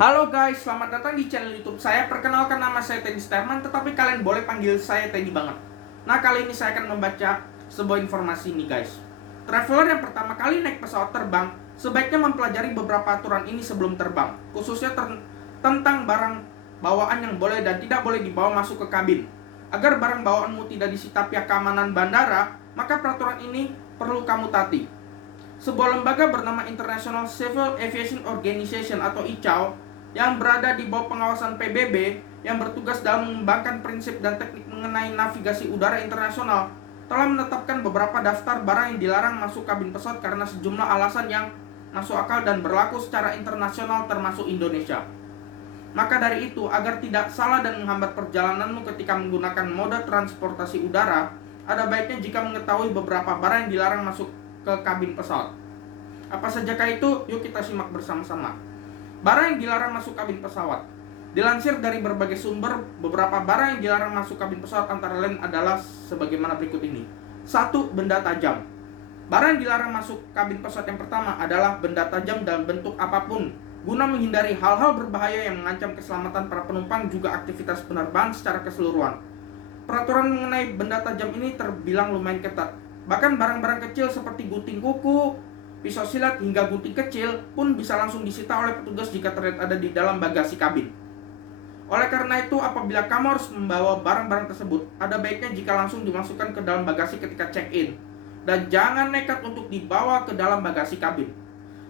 Halo guys, selamat datang di channel YouTube saya. Perkenalkan, nama saya Teddy Sterman, tetapi kalian boleh panggil saya Teddy banget. Nah, kali ini saya akan membaca sebuah informasi nih guys. Traveler yang pertama kali naik pesawat terbang sebaiknya mempelajari beberapa aturan ini sebelum terbang, khususnya tentang barang bawaan yang boleh dan tidak boleh dibawa masuk ke kabin. Agar barang bawaanmu tidak disita pihak keamanan bandara, maka peraturan ini perlu kamu taati. Sebuah lembaga bernama International Civil Aviation Organization atau ICAO yang berada di bawah pengawasan PBB yang bertugas dalam mengembangkan prinsip dan teknik mengenai navigasi udara internasional telah menetapkan beberapa daftar barang yang dilarang masuk kabin pesawat karena sejumlah alasan yang masuk akal dan berlaku secara internasional termasuk Indonesia. Maka dari itu, agar tidak salah dan menghambat perjalananmu ketika menggunakan moda transportasi udara, ada baiknya jika mengetahui beberapa barang yang dilarang masuk ke kabin pesawat. Apa sajakah itu? Yuk kita simak bersama-sama. Barang yang dilarang masuk kabin pesawat. Dilansir dari berbagai sumber, beberapa barang yang dilarang masuk kabin pesawat antara lain adalah sebagaimana berikut ini. 1. Benda tajam. Barang yang dilarang masuk kabin pesawat yang pertama adalah benda tajam dalam bentuk apapun, guna menghindari hal-hal berbahaya yang mengancam keselamatan para penumpang juga aktivitas penerbangan secara keseluruhan. Peraturan mengenai benda tajam ini terbilang lumayan ketat. Bahkan barang-barang kecil seperti gunting kuku, pisau silet hingga gunting kecil pun bisa langsung disita oleh petugas jika terlihat ada di dalam bagasi kabin. Oleh karena itu, apabila kamu harus membawa barang-barang tersebut, ada baiknya jika langsung dimasukkan ke dalam bagasi ketika check-in, dan jangan nekat untuk dibawa ke dalam bagasi kabin.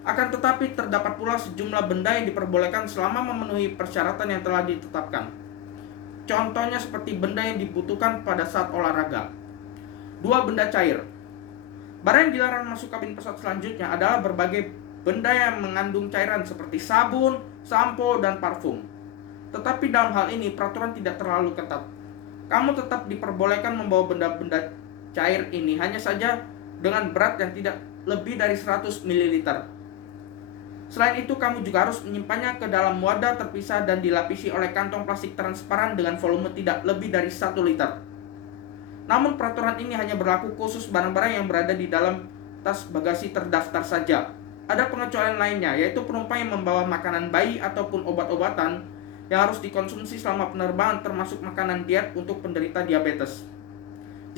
Akan tetapi, terdapat pula sejumlah benda yang diperbolehkan selama memenuhi persyaratan yang telah ditetapkan. Contohnya seperti benda yang dibutuhkan pada saat olahraga. 2. Benda cair. Barang yang dilarang masuk kabin pesawat selanjutnya adalah berbagai benda yang mengandung cairan seperti sabun, sampo, dan parfum. Tetapi dalam hal ini peraturan tidak terlalu ketat. Kamu tetap diperbolehkan membawa benda-benda cair ini, hanya saja dengan berat yang tidak lebih dari 100 ml. Selain itu, kamu juga harus menyimpannya ke dalam wadah terpisah dan dilapisi oleh kantong plastik transparan dengan volume tidak lebih dari 1 liter. Namun peraturan ini hanya berlaku khusus barang-barang yang berada di dalam tas bagasi terdaftar saja. Ada pengecualian lainnya, yaitu penumpang yang membawa makanan bayi ataupun obat-obatan yang harus dikonsumsi selama penerbangan, termasuk makanan diet untuk penderita diabetes.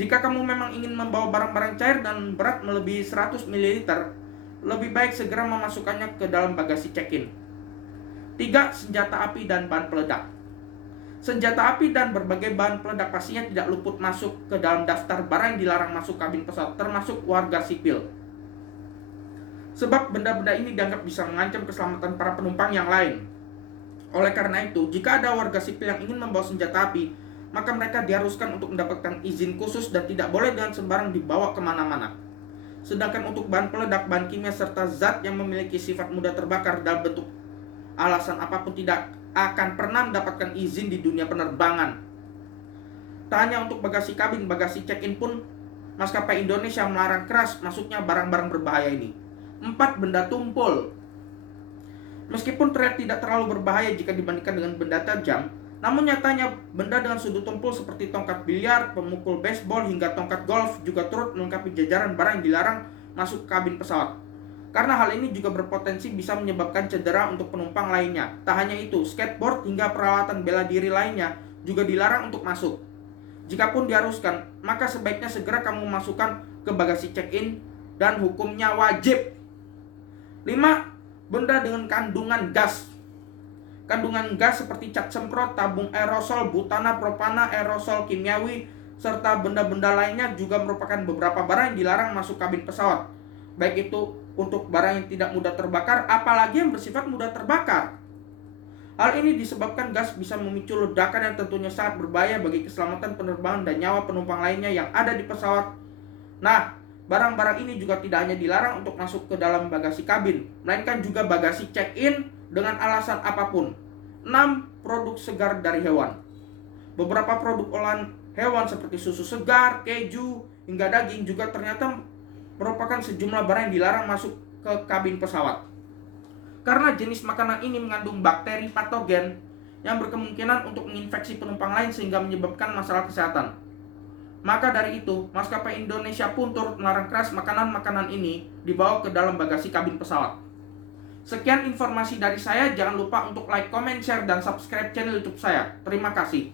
Jika kamu memang ingin membawa barang-barang cair dan berat melebihi 100 ml, lebih baik segera memasukkannya ke dalam bagasi check-in. 3. Senjata api dan bahan peledak. Senjata api dan berbagai bahan peledak pastinya tidak luput masuk ke dalam daftar barang yang dilarang masuk kabin pesawat, termasuk warga sipil. Sebab benda-benda ini dianggap bisa mengancam keselamatan para penumpang yang lain. Oleh karena itu, jika ada warga sipil yang ingin membawa senjata api, maka mereka diharuskan untuk mendapatkan izin khusus dan tidak boleh dengan sembarang dibawa kemana-mana. Sedangkan untuk bahan peledak, bahan kimia, serta zat yang memiliki sifat mudah terbakar dalam bentuk alasan apapun tidak akan pernah mendapatkan izin di dunia penerbangan. Tak hanya untuk bagasi kabin, bagasi check-in pun maskapai Indonesia melarang keras masuknya barang-barang berbahaya ini. 4. Benda tumpul. Meskipun terlihat tidak terlalu berbahaya jika dibandingkan dengan benda tajam, namun nyatanya benda dengan sudut tumpul seperti tongkat biliar, pemukul baseball, hingga tongkat golf juga turut melengkapi jajaran barang yang dilarang masuk kabin pesawat. Karena hal ini juga berpotensi bisa menyebabkan cedera untuk penumpang lainnya. Tak hanya itu, skateboard hingga peralatan bela diri lainnya juga dilarang untuk masuk. Jikapun diharuskan, maka sebaiknya segera kamu masukkan ke bagasi check-in dan hukumnya wajib. 5. Benda dengan kandungan gas. Kandungan gas seperti cat semprot, tabung aerosol, butana, propana, aerosol kimiawi, serta benda-benda lainnya juga merupakan beberapa barang yang dilarang masuk kabin pesawat. Baik itu untuk barang yang tidak mudah terbakar, apalagi yang bersifat mudah terbakar. Hal ini disebabkan gas bisa memicu ledakan yang tentunya sangat berbahaya bagi keselamatan penerbangan dan nyawa penumpang lainnya yang ada di pesawat. Nah, barang-barang ini juga tidak hanya dilarang untuk masuk ke dalam bagasi kabin, melainkan juga bagasi check-in dengan alasan apapun. 6. Produk segar dari hewan. Beberapa produk olahan hewan seperti susu segar, keju, hingga daging juga ternyata merupakan sejumlah barang yang dilarang masuk ke kabin pesawat. Karena jenis makanan ini mengandung bakteri patogen yang berkemungkinan untuk menginfeksi penumpang lain sehingga menyebabkan masalah kesehatan. Maka dari itu, maskapai Indonesia pun turut melarang keras makanan-makanan ini dibawa ke dalam bagasi kabin pesawat. Sekian informasi dari saya, jangan lupa untuk like, comment, share, dan subscribe channel YouTube saya. Terima kasih.